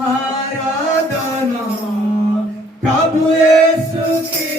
आराधना प्रभु येसु की